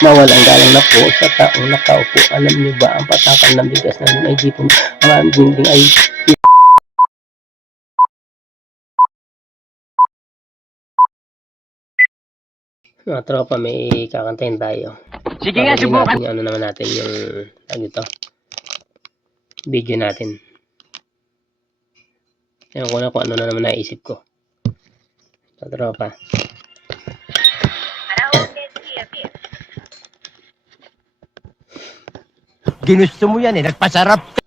Mawalang galang na po sa taong nakaupo. Alam niyo ba ang patakal ng bigas namin ay di po ang aming dingding ay mga tropa, may kakantayin tayo. Sige nga, subukan. Natin, ano naman natin yung ito, video natin. Ewan ko na kung ano na naman naisip ko. Sa tropa. Ginusto mo yan eh, nagpasarap.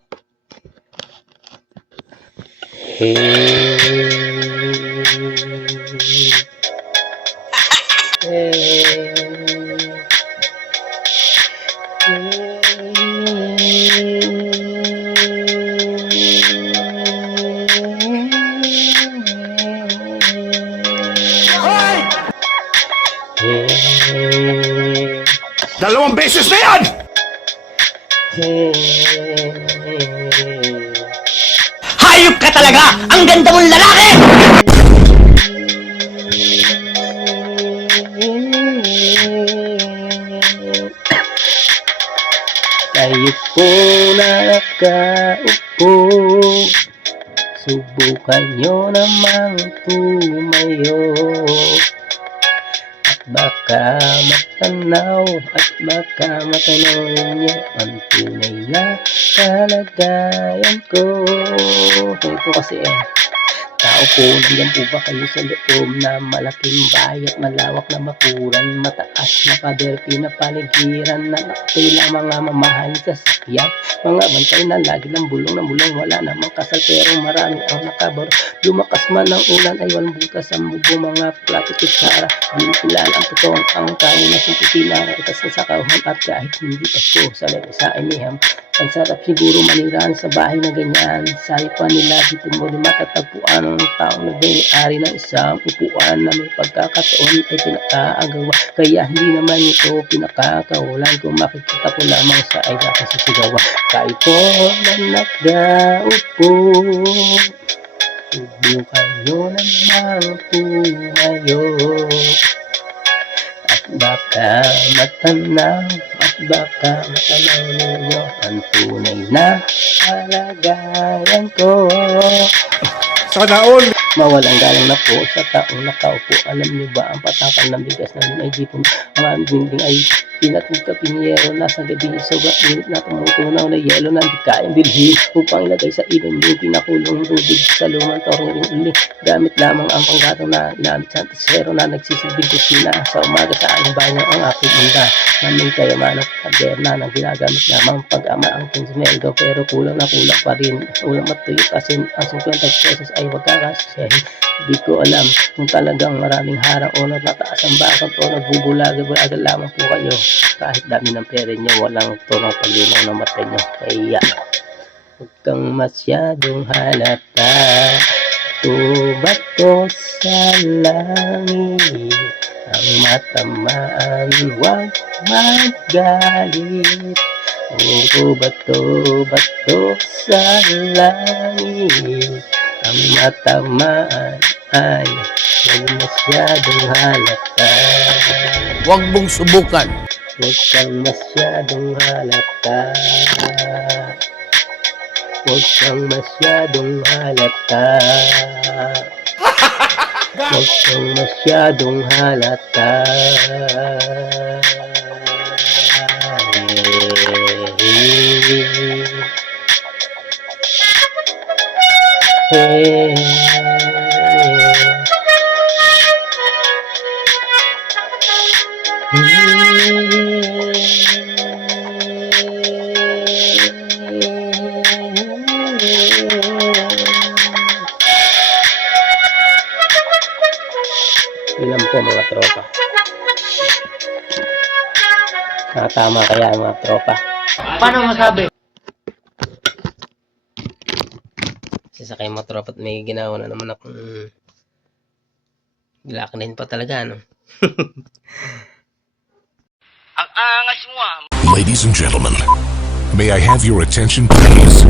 Dalawang beses na yan! Hayop ka talaga! Ang ganda mong lalaki! Kayo po nakaupo, subukan nyo namang tumayo. At baka matanaw, ninyo ang tunay na kalagayan ko. Ito kasi tao po, nandiyan po ba kayo sa loob na malaking bahay at malawak na bakuran, mataas na pader, pinapaligiran na nakapila mga mamahal sa sakyan, mga bantay na lagi lang bulong na bulong, wala namang kasal pero marami ang nakabaro. Lumakas man ang ulan ay walang butas sa mubo, mga plato kutsara, di kilala ang totoong ang kanin na simpitina, itas na sa kauhan at kahit hindi pasko sa sa imiham. Ang sarap siguro manirahan sa bahay na ganyan. Sabi pa nila dito mo di matatagpuan ang taong nagbayari ng isang upuan na may pagkakataon ay pinakaagawa. Kaya hindi naman ito pinakakawalan kung makikita ko lamang sa ay nakasisigawa. Kahit po na nagdaupo, subukan nyo namang tumayo. At baka matanaw, ninyo ang tunay na kalagayan ko. Sana all! Mawalang galang na po sa taong nakaupo. Alam niyo ba ang patakal ng bigas namin ay di po ang aming dingding ay pinatugka pinyero na sa gabi. Sobrang init na tumutunaw na yelo na hindi kayang bilhin upang ilagay sa ilong yung pinakulong tubig sa lumang torong uli. Gamit lamang ang panggatong na ginamit sa antisero na nagsisilbing kusina. Sa umaga sa aming banyo ang aking inda na may kayamanang kaderna na ginagamit lamang pag-ama ang 15 meldo, pero kulang na kulang pa rin. Ulam at tuyo kasi ang 50 pesos ay wag kakasya. Hindi ko alam kung talagang maraming harang o nagtataas ang bakot o nagbubulaga-bulaga lamang po kayo. Kahit dami ng pera nyo, walang tunong paglinaw ng mata nyo. Kaya huwag kang masyadong halata, tubato sa langit. Ang matamaan, huwag magalit. Bato sa langit. Ang matamaan ay huwag masyadong halata. Huwag mong subukan. Huwag kang masyadong halata. Huwag kang masyadong halata. Huwag kang masyadong halata. Ilan po mga tropa? Tama kaya mga tropa? Paano masabi? Sasakay mga tropa at may ginawa na naman akong laknin pa talaga, no? Ang angas mo ah. Ladies and gentlemen, may I have your attention please?